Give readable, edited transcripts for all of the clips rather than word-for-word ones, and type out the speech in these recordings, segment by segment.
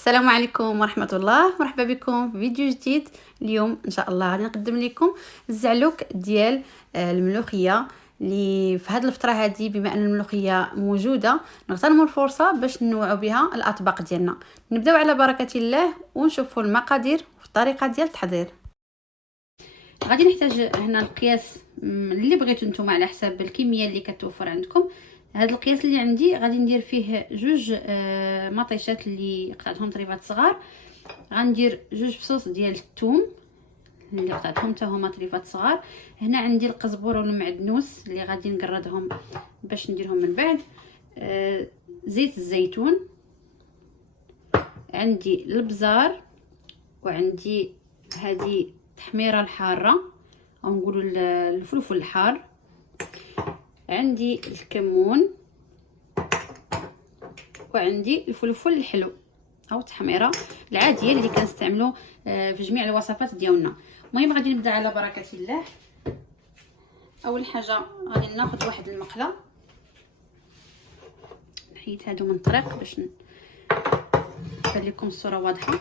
السلام عليكم ورحمة الله، مرحبا بكم في فيديو جديد. اليوم ان شاء الله غادي نقدم لكم الزعلوك ديال الملوخية اللي في هذه الفترة هذه. بما ان الملوخية موجودة نغتنموا الفرصة باش ننوعوا بها الاطباق ديالنا. نبداو على بركة الله ونشوفوا المقادير والطريقة ديال التحضير. غادي نحتاج هنا القياس اللي بغيتو نتوما على حساب الكمية اللي كتوفر عندكم. هذا القياس اللي عندي غادي ندير فيه جوج مطيشات اللي قطعتهم طريفات صغار. غندير جوج فصوص ديال الثوم اللي قطعتهم حتى هما طريفات صغار. هنا عندي القزبور والمعدنوس اللي غادي نقردهم باش نديرهم من بعد. زيت الزيتون، عندي البزار، وعندي هذه التحميره الحاره او نقولوا الفلفل الحار، عندي الكمون، وعندي الفلفل الحلو او التحميره العاديه اللي كنستعملوا في جميع الوصفات ديالنا. المهم غادي نبدا على بركه الله. اول حاجه غادي ناخذ واحد المقله، نحيد هادو من الطريق باش نبان لكم الصوره واضحه.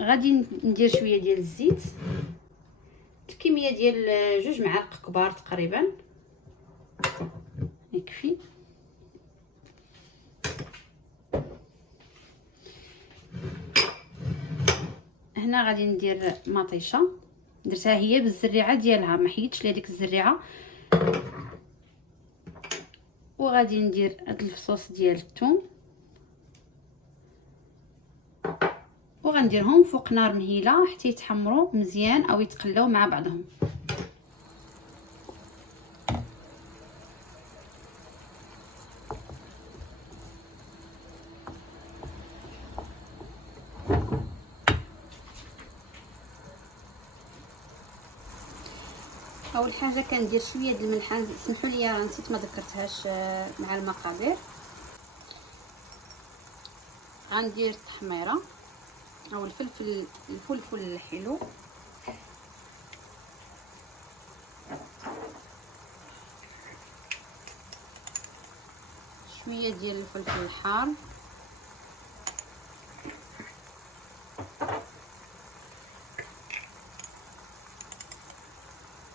غادي ندير شويه ديال الزيت، الكميه ديال 2 معالق كبار تقريبا يكفي. هنا غادي ندير مطيشه درتها هي بالزريعه ديالها، ما حيدتش لها ديك الزريعه. وغادي ندير هاد الفصوص ديال الثوم وغنديرهم فوق نار مهيله حتى يتحمروا مزيان او يتقلاو مع بعضهم. اول حاجه كندير شويه د الملح، سمحوا لي نسيت ما ذكرتهاش مع المقادير. غندير التحميره او الفلفل الحلو، شويه ديال الفلفل الحار،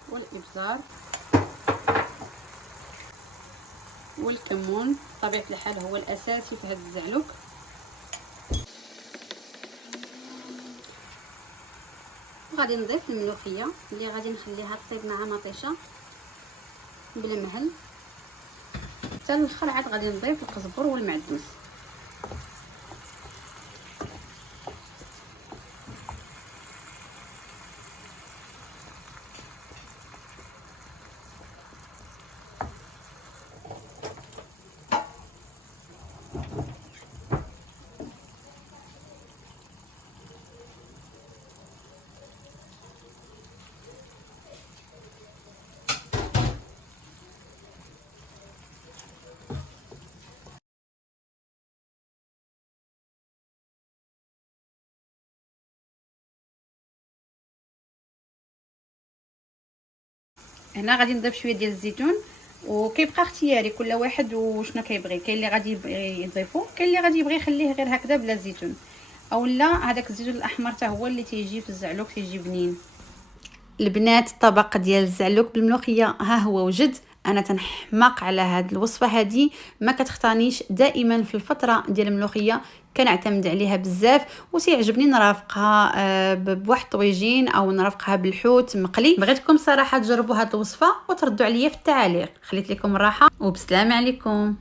والابزار، والكمون بطبيعه الحال هو الاساسي في هذا الزعلوك. وغادي نضيف الملوخيه اللي غادي نخليها تطيب مع مطيشه بالمهل. حتى الاخر عاد غادي نضيف القزبر والمعدنوس. هنا غادي نضيف شويه ديال الزيتون، وكيبقى اختياري كل واحد وشنو كيبغي. كاين اللي غادي يبغي يضيفو، كاين اللي غادي يبغي يخليه غير هكذا بلا زيتون، اولا هذاك الزيتون الاحمر حتى هو اللي تيجي في الزعلوك تيجي بنين. البنات الطبق ديال الزعلوك بالملوخيه ها هو وجد. انا تنحماق على هاد الوصفه هذه، ما كتخطانيش دائما في الفتره ديال الملوخيه، كنعتمد عليها بزاف وسيعجبني نرافقها بواحد الطويجين او نرافقها بالحوت مقلي. بغيتكم صراحه تجربوا هاد الوصفه وتردوا عليا في التعاليق. خليت لكم الراحه وبسلامه عليكم.